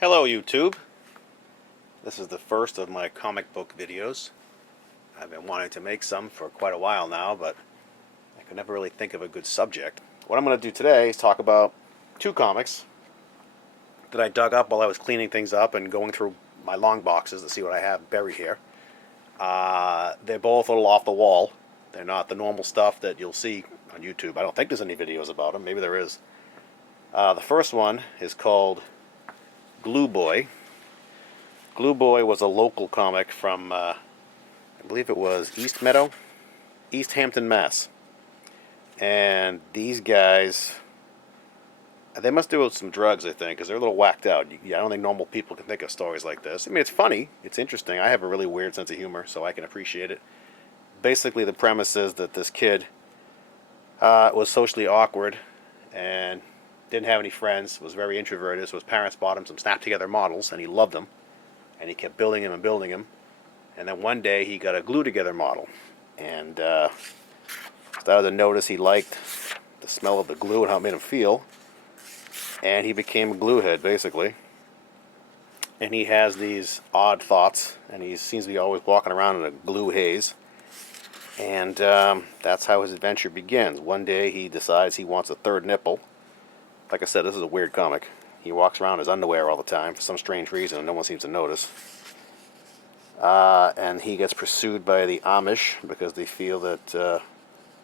Hello YouTube. This is the first of my comic book videos. I've been wanting to make some for quite a while now, but I could never really think of a good subject. What I'm going to do today is talk about two comics that I dug up while I was cleaning things up and going through my long boxes to see what I have buried here. They're both a little off the wall. They're not the normal stuff that you'll see on YouTube. I don't think there's any videos about them. Maybe there is. The first one is called Glueboy. Glueboy was a local comic from, I believe it was East Hampton, Mass. And these guys, they must do some drugs, I think, because they're a little whacked out. I don't think normal people can think of stories like this. I mean, it's funny, it's interesting. I have a really weird sense of humor, so I can appreciate it. Basically, the premise is that this kid was socially awkward and didn't have any friends, was very introverted, so his parents bought him some snap-together models, and he loved them. And he kept building them and building them. And then one day he got a glue-together model. And started to notice he liked the smell of the glue and how it made him feel. And he became a glue head, basically. And he has these odd thoughts, and he seems to be always walking around in a glue haze. And that's how his adventure begins. One day he decides he wants a third nipple. Like I said, this is a weird comic. He walks around in his underwear all the time for some strange reason, and no one seems to notice. And he gets pursued by the Amish because they feel that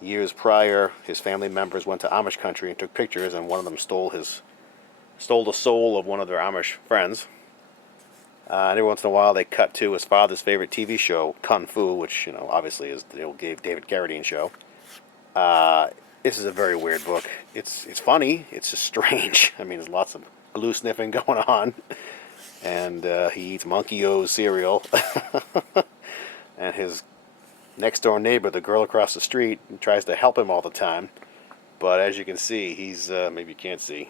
years prior, his family members went to Amish country and took pictures, and one of them stole the soul of one of their Amish friends. And every once in a while, they cut to his father's favorite TV show, Kung Fu, which obviously is the old David Carradine show. This is a very weird book. It's funny. It's just strange. I mean, there's lots of glue sniffing going on, and he eats Monkey O's cereal. And his next door neighbor, the girl across the street, tries to help him all the time. But as you can see, he's maybe you can't see.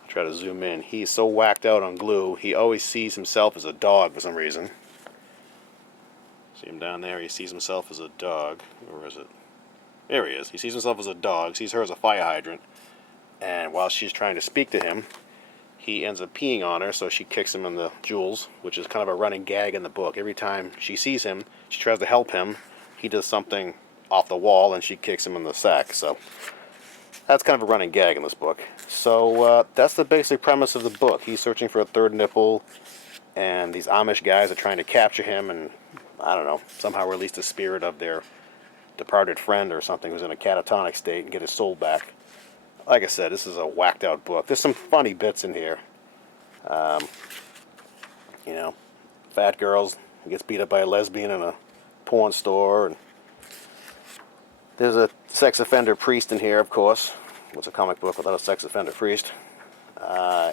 I'll try to zoom in. He's so whacked out on glue. He always sees himself as a dog for some reason. See him down there? He sees himself as a dog. Or is it? There he is. He sees himself as a dog, sees her as a fire hydrant, and while she's trying to speak to him, he ends up peeing on her, so she kicks him in the jewels, which is kind of a running gag in the book. Every time she sees him, she tries to help him. He does something off the wall, and she kicks him in the sack. So that's kind of a running gag in this book. So that's the basic premise of the book. He's searching for a third nipple, and these Amish guys are trying to capture him and, I don't know, somehow release the spirit of their departed friend or something who's in a catatonic state and get his soul back. Like I said, this is a whacked out book. There's some funny bits in here. Fat girls who gets beat up by a lesbian in a porn store. And there's a sex offender priest in here, of course. What's a comic book without a sex offender priest?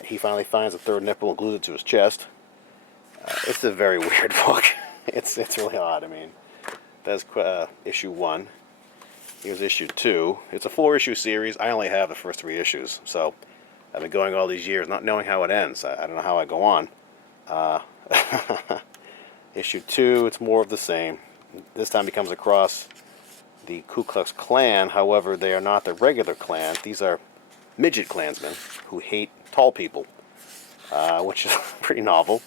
He finally finds a third nipple and glues it to his chest. It's a very weird book. It's really odd. I mean, that's issue 1. Here's issue 2. It's a 4-issue series. I only have the first 3 issues, so I've been going all these years not knowing how it ends. I don't know how I go on. Issue 2, it's more of the same. This time he comes across the Ku Klux Klan. However, they are not the regular Klan. These are midget Klansmen who hate tall people, which is pretty novel.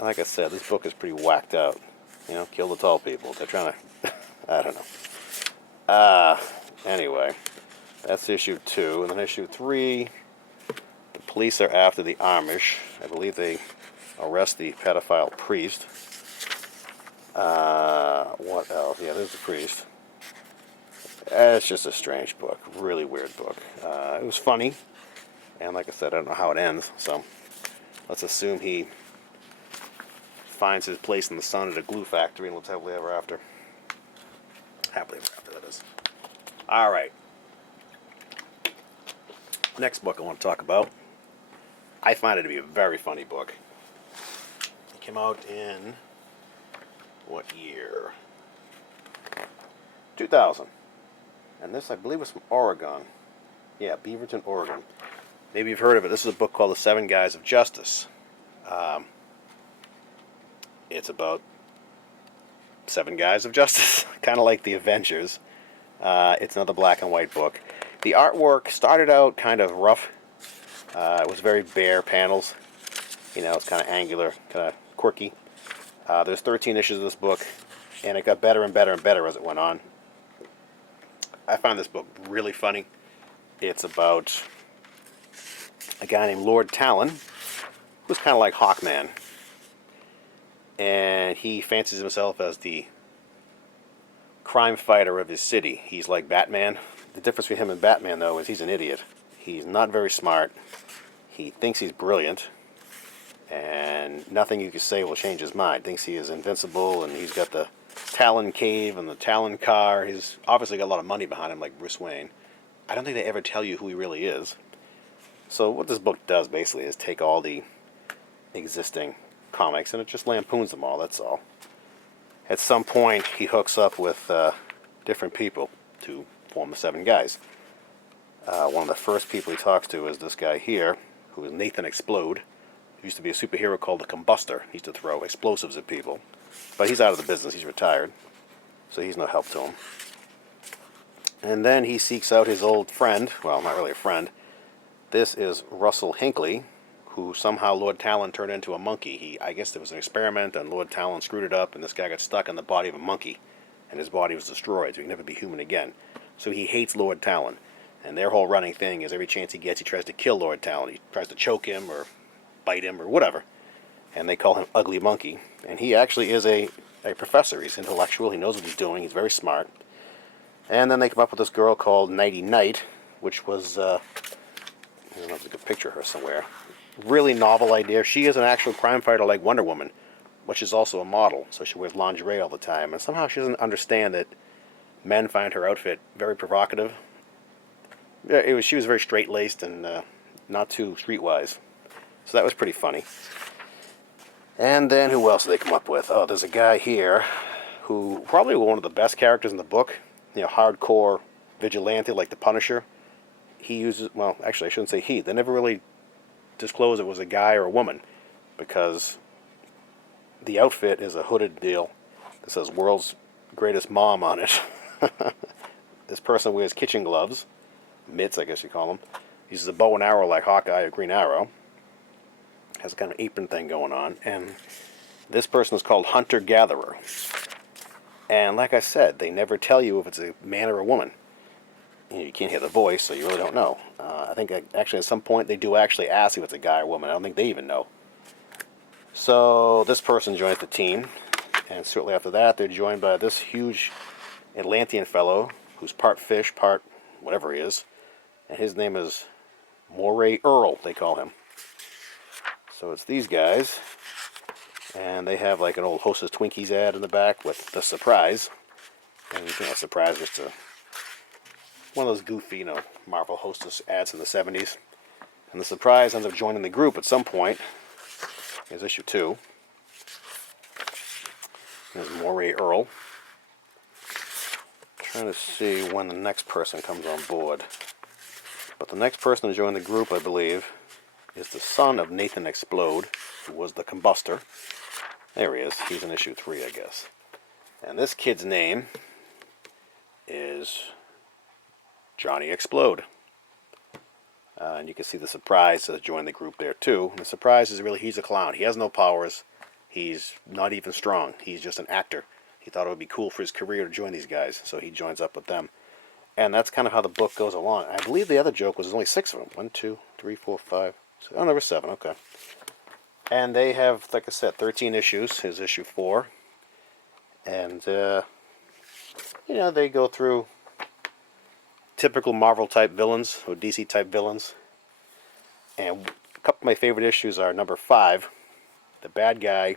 Like I said, this book is pretty whacked out. Kill the tall people. They're trying to, I don't know. Anyway, that's issue 2. And then issue 3, the police are after the Amish. I believe they arrest the pedophile priest. What else? Yeah, there's the priest. It's just a strange book. Really weird book. It was funny. And like I said, I don't know how it ends. So let's assume he finds his place in the sun at a glue factory and lives happily ever after. Happily ever after, that is. Alright. Next book I want to talk about. I find it to be a very funny book. It came out in what year? 2000. And this, I believe, was from Oregon. Yeah, Beaverton, Oregon. Maybe you've heard of it. This is a book called The 7 Guys of Justice. It's about 7 guys of justice, kind of like the Avengers. It's another black and white book. The artwork started out kind of rough. It was very bare panels. You know, it's kind of angular, kind of quirky. There's 13 issues of this book, and it got better and better and better as it went on. I found this book really funny. It's about a guy named Lord Talon, who's kind of like Hawkman. And he fancies himself as the crime fighter of his city. He's like Batman. The difference between him and Batman, though, is he's an idiot. He's not very smart. He thinks he's brilliant. And nothing you can say will change his mind. Thinks he is invincible, and he's got the Talon cave and the Talon car. He's obviously got a lot of money behind him, like Bruce Wayne. I don't think they ever tell you who he really is. So what this book does, basically, is take all the existing comics, and it just lampoons them all, that's all. At some point, he hooks up with different people to form the Seven Guys. One of the first people he talks to is this guy here, who is Nathan Explode. He used to be a superhero called the Combustor. He used to throw explosives at people. But he's out of the business. He's retired. So he's no help to him. And then he seeks out his old friend. Well, not really a friend. This is Russell Hinckley, who somehow Lord Talon turned into a monkey. I guess there was an experiment, and Lord Talon screwed it up, and this guy got stuck in the body of a monkey. And his body was destroyed, so he can never be human again. So he hates Lord Talon. And their whole running thing is every chance he gets, he tries to kill Lord Talon. He tries to choke him or bite him or whatever. And they call him Ugly Monkey. And he actually is a professor. He's intellectual. He knows what he's doing. He's very smart. And then they come up with this girl called Nighty Night, which was, I don't know if there's a good picture of her somewhere. Really novel idea. She is an actual crime fighter like Wonder Woman, which is also a model. So she wears lingerie all the time. And somehow she doesn't understand that men find her outfit very provocative. Yeah, she was very straight-laced and not too streetwise. So that was pretty funny. And then who else did they come up with? Oh, there's a guy here who probably one of the best characters in the book. You know, hardcore vigilante like the Punisher. He uses, well, actually I shouldn't say he. They never really disclosed it was a guy or a woman, because the outfit is a hooded deal that says World's Greatest Mom on it. This person wears kitchen gloves, mitts I guess you call them. Uses a bow and arrow like Hawkeye or Green Arrow. Has a kind of apron thing going on. And this person is called Hunter Gatherer. And like I said, they never tell you if it's a man or a woman. You can't hear the voice, so you really don't know. I think actually at some point they do actually ask if it's a guy or woman. I don't think they even know. So this person joins the team. And shortly after that, they're joined by this huge Atlantean fellow who's part fish, part whatever he is. And his name is Moray Earl, they call him. So it's these guys, and they have like an old Hostess Twinkies ad in the back with the surprise. And you know, surprise was one of those goofy, Marvel Hostess ads in the 70s. And the surprise ends up joining the group at some point. Here's issue 2. There's Moray Earl. Trying to see when the next person comes on board. But the next person to join the group, I believe, is the son of Nathan Explode, who was the Combustor. There he is. He's in issue 3, I guess. And this kid's name is Johnny Explode. And you can see the surprise to join the group there, too. And the surprise is really he's a clown. He has no powers. He's not even strong. He's just an actor. He thought it would be cool for his career to join these guys, so he joins up with them. And that's kind of how the book goes along. I believe the other joke was there's only 6 of them. 1, 2, 3, 4, 5. Oh, there were 7. Okay. And they have, like I said, 13 issues. Here's issue 4. And, they go through typical Marvel-type villains, or DC-type villains. And a couple of my favorite issues are number 5. The bad guy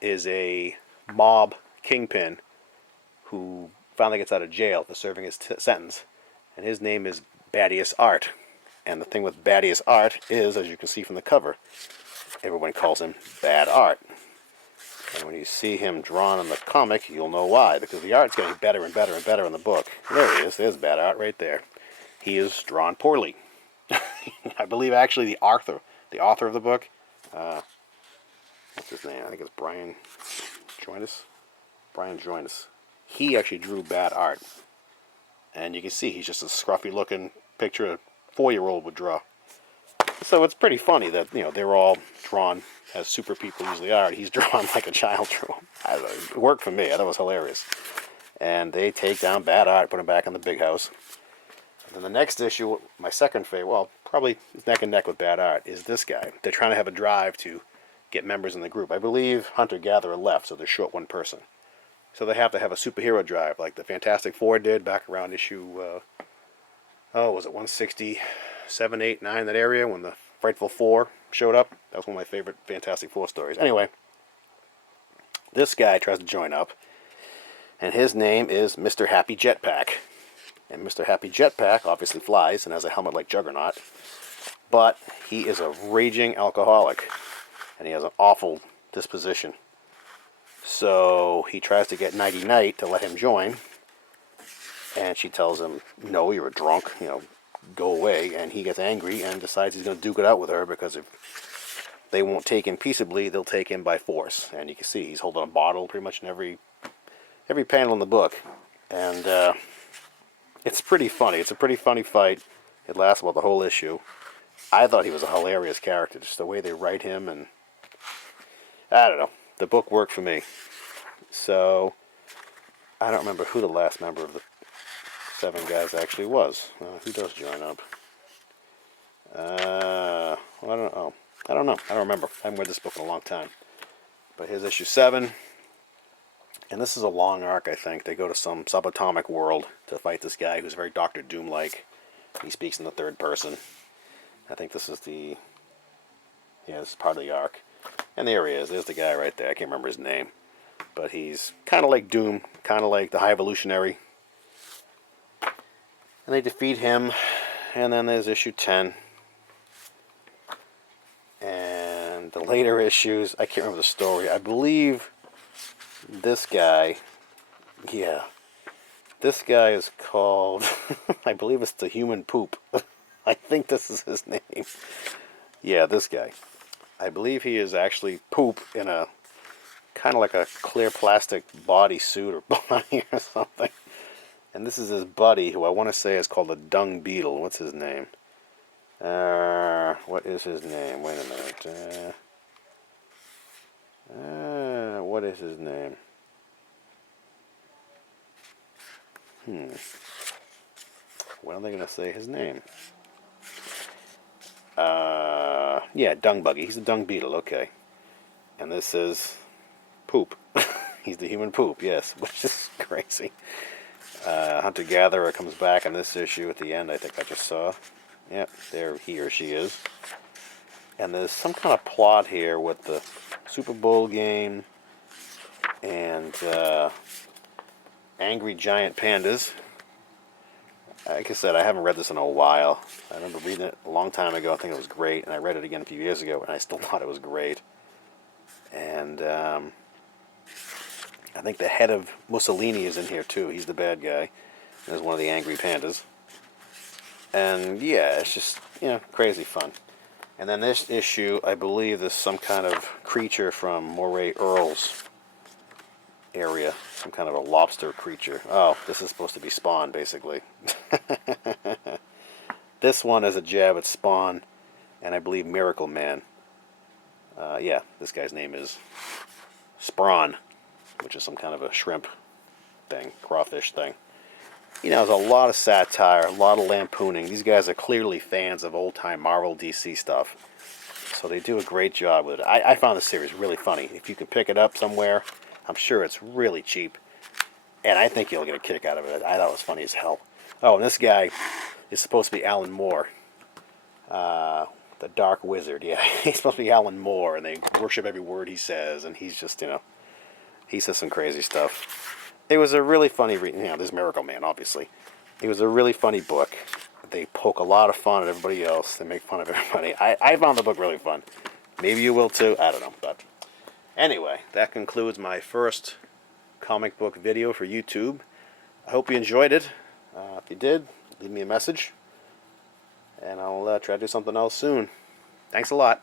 is a mob kingpin who finally gets out of jail for serving his sentence. And his name is Badius Art. And the thing with Badius Art is, as you can see from the cover, everyone calls him Bad Art. And when you see him drawn in the comic, you'll know why, because the art's getting better and better and better in the book. There he is. There's Bad Art right there. He is drawn poorly. I believe actually the author of the book, what's his name? I think it's Brian Joynes. Brian Joynes. He actually drew Bad Art. And you can see he's just a scruffy looking picture a 4-year-old would draw. So it's pretty funny that, they're all drawn as super people usually are. He's drawn like a child drew him. I don't know, it worked for me. I thought it was hilarious. And they take down Bad Art, put him back in the big house. And then the next issue, my second favorite, well, probably neck and neck with Bad Art, is this guy. They're trying to have a drive to get members in the group. I believe Hunter-Gatherer left, so they're short one person. So they have to have a superhero drive, like the Fantastic Four did back around issue, was it 167, 8, 9, that area, when the Frightful Four showed up? That was one of my favorite Fantastic Four stories. Anyway, this guy tries to join up, and his name is Mr. Happy Jetpack. And Mr. Happy Jetpack obviously flies and has a helmet like Juggernaut, but he is a raging alcoholic, and he has an awful disposition. So he tries to get Nighty Night to let him join, and she tells him, no, you're a drunk, go away. And he gets angry and decides he's going to duke it out with her, because if they won't take him peaceably, they'll take him by force. And you can see he's holding a bottle pretty much in every panel in the book. And it's pretty funny. It's a pretty funny fight. It lasts about the whole issue. I thought he was a hilarious character, just the way they write him, and I don't know. The book worked for me. So, I don't remember who the last member of the 7 guys actually was. Who does join up? I don't know. I don't know. I don't remember. I haven't read this book in a long time. But here's issue 7. And this is a long arc, I think. They go to some subatomic world to fight this guy who's very Doctor Doom-like. He speaks in the third person. I think this is this is part of the arc. And there he is. There's the guy right there. I can't remember his name. But he's kind of like Doom, kind of like the High Evolutionary. And they defeat him. And then there's issue 10. And the later issues, I can't remember the story. I believe this guy, this guy is called, I believe it's the Human Poop. I think this is his name. Yeah, this guy. I believe he is actually poop in a kind of like a clear plastic body suit or body or something. And this is his buddy, who I want to say is called a dung beetle. What's his name? What is his name? Wait a minute. What is his name? When are they going to say his name? Yeah, Dung Buggy. He's a dung beetle, okay. And this is Poop. He's the Human Poop, yes, which is crazy. Hunter-Gatherer comes back in this issue at the end, I think I just saw. Yep, there he or she is. And there's some kind of plot here with the Super Bowl game and angry giant pandas. Like I said, I haven't read this in a while. I remember reading it a long time ago. I think it was great. And I read it again a few years ago, and I still thought it was great. And I think the head of Mussolini is in here, too. He's the bad guy. And is one of the angry pandas. And, yeah, it's just, crazy fun. And then this issue, I believe there's some kind of creature from Moray Earl's area. Some kind of a lobster creature. Oh, this is supposed to be Spawn, basically. This one is a jab at Spawn, and I believe Miracle Man. Yeah, this guy's name is Sprawn, which is some kind of a shrimp thing, crawfish thing. There's a lot of satire, a lot of lampooning. These guys are clearly fans of old-time Marvel DC stuff. So they do a great job with it. I found this series really funny. If you can pick it up somewhere, I'm sure it's really cheap. And I think you'll get a kick out of it. I thought it was funny as hell. Oh, and this guy is supposed to be Alan Moore. The Dark Wizard, yeah. He's supposed to be Alan Moore, and they worship every word he says. And he's just, he says some crazy stuff. It was a really funny read. There's Miracle Man, obviously. It was a really funny book. They poke a lot of fun at everybody else. They make fun of everybody. I found the book really fun. Maybe you will too. I don't know. But anyway, that concludes my first comic book video for YouTube. I hope you enjoyed it. If you did, leave me a message. And I'll try to do something else soon. Thanks a lot.